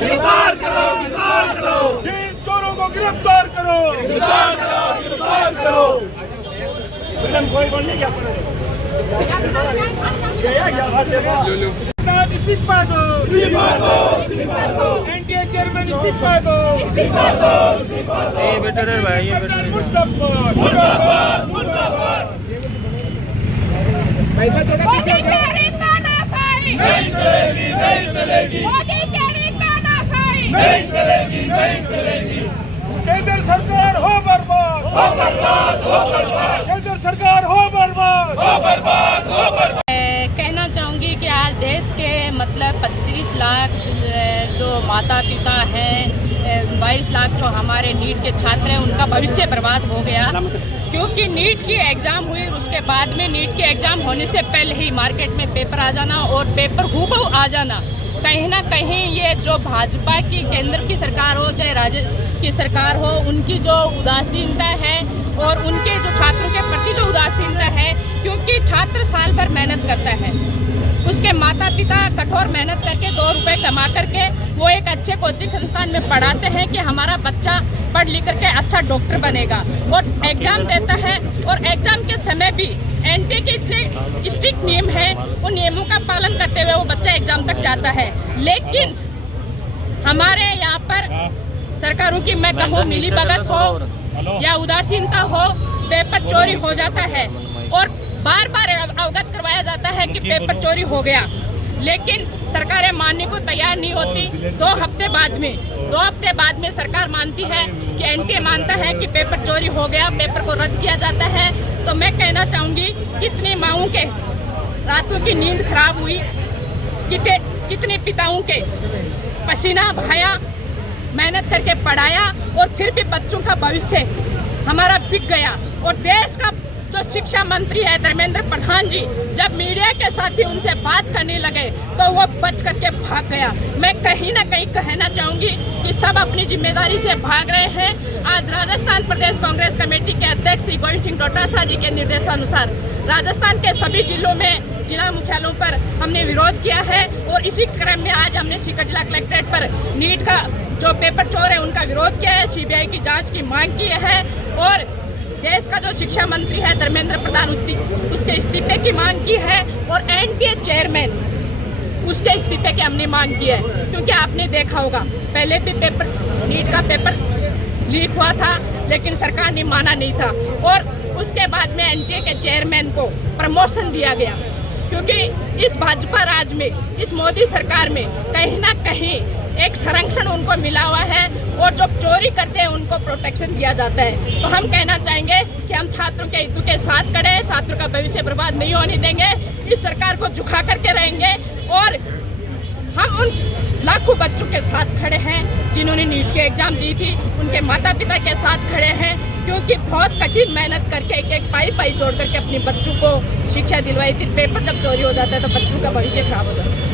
गिरफ्तार करो, गिरफ्तार करो, इन चोरों को गिरफ्तार करो, गिरफ्तार करो, गिरफ्तार करो। मैडम कोई बोलने क्या इस्तीफा दो, इस्तीफा दो, इस्तीफा दो, एनडीए चेयरमैन इस्तीफा दो, इस्तीफा दो, इस्तीफा दो। ये मुर्दाबाद, मुर्दाबाद, मुर्दाबाद। पैसा थोड़ा पीछे मोदी तेरी तानाशाही नहीं चलेगी, नहीं चलेगी, मोदी तेरी तानाशाही नहीं चलेगी, नहीं चलेगी। केंद्र सरकार हो बर्बाद, हो बर्बाद, हो बर्बाद, केंद्र सरकार हो बर्बाद, हो बर्बाद, हो बर्बाद। कहना चाहूँगी कि आज देश के मतलब 25 लाख जो माता पिता हैं, 22 लाख जो हमारे नीट के छात्र हैं, उनका भविष्य बर्बाद हो गया क्योंकि नीट की एग्ज़ाम हुई। उसके बाद में नीट की एग्ज़ाम होने से पहले ही मार्केट में पेपर आ जाना और पेपर हूबहू आ जाना, कहीं ना कहीं ये जो भाजपा की केंद्र की सरकार हो चाहे राज्य की सरकार हो, उनकी जो उदासीनता है और उनके जो छात्रों के प्रति जो उदासीनता है, क्योंकि छात्र साल भर मेहनत करता है, उसके माता पिता कठोर मेहनत करके 2 रुपए कमा करके वो एक अच्छे कोचिंग संस्थान में पढ़ाते हैं कि हमारा बच्चा पढ़ लिख करके अच्छा डॉक्टर बनेगा और एग्ज़ाम देता है। और एग्ज़ाम के समय भी एनटीए के इतने स्ट्रिक्ट नियम हैं, उन नियमों का पालन करते हुए वो बच्चा एग्ज़ाम तक जाता है। लेकिन हमारे यहाँ पर सरकारों की मैं कहूँ मिलीभगत हो या उदासीनता हो, पेपर चोरी हो जाता है और बार बार अवगत करवाया जाता है कि पेपर चोरी हो गया, लेकिन सरकारें मानने को तैयार नहीं होती। 2 हफ्ते बाद में सरकार मानती है कि एनटीए मानता है कि पेपर चोरी हो गया, पेपर को रद्द किया जाता है। तो मैं कहना चाहूँगी कितनी माँओं के रातों की नींद खराब हुई, कितने पिताओं के पसीना बहाया, मेहनत करके पढ़ाया और फिर भी बच्चों का भविष्य हमारा बिक गया। और देश का जो शिक्षा मंत्री है धर्मेंद्र प्रधान जी, जब मीडिया के साथ ही उनसे बात करने लगे तो वो बच करके भाग गया। मैं कहीं ना कहीं कहना चाहूँगी कि सब अपनी जिम्मेदारी से भाग रहे हैं। आज राजस्थान प्रदेश कांग्रेस कमेटी के अध्यक्ष श्री गोविंद सिंह डोटासरा जी के निर्देशानुसार राजस्थान के सभी जिलों में जिला मुख्यालयों पर हमने विरोध किया है और इसी क्रम में आज हमने सीकर जिला कलेक्ट्रेट पर नीट का जो पेपर चोर है उनका विरोध किया है, सीबीआई की जाँच की मांग की है और देश का जो शिक्षा मंत्री है धर्मेंद्र प्रधान उसके इस्तीफे की मांग की है और एनटीए चेयरमैन उसके इस्तीफे की हमने मांग की है। क्योंकि आपने देखा होगा पहले भी नीट का पेपर लीक हुआ था लेकिन सरकार ने माना नहीं था और उसके बाद में एनटीए के चेयरमैन को प्रमोशन दिया गया क्योंकि इस भाजपा राज में, इस मोदी सरकार में कहीं ना कहीं एक संरक्षण उनको मिला हुआ है और जो चोरी करते हैं उनको प्रोटेक्शन दिया जाता है। तो हम कहना चाहेंगे कि हम छात्रों के हितों के साथ खड़े हैं, छात्रों का भविष्य बर्बाद नहीं होने देंगे, इस सरकार को झुका करके रहेंगे और हम उन लाखों बच्चों के साथ खड़े हैं जिन्होंने नीट की एग्ज़ाम दी थी, उनके माता पिता के साथ खड़े हैं क्योंकि बहुत कठिन मेहनत करके एक पाई जोड़ करके अपने बच्चों को शिक्षा दिलवाई थी। पेपर जब चोरी हो जाता है तो बच्चों का भविष्य खराब हो जाता है।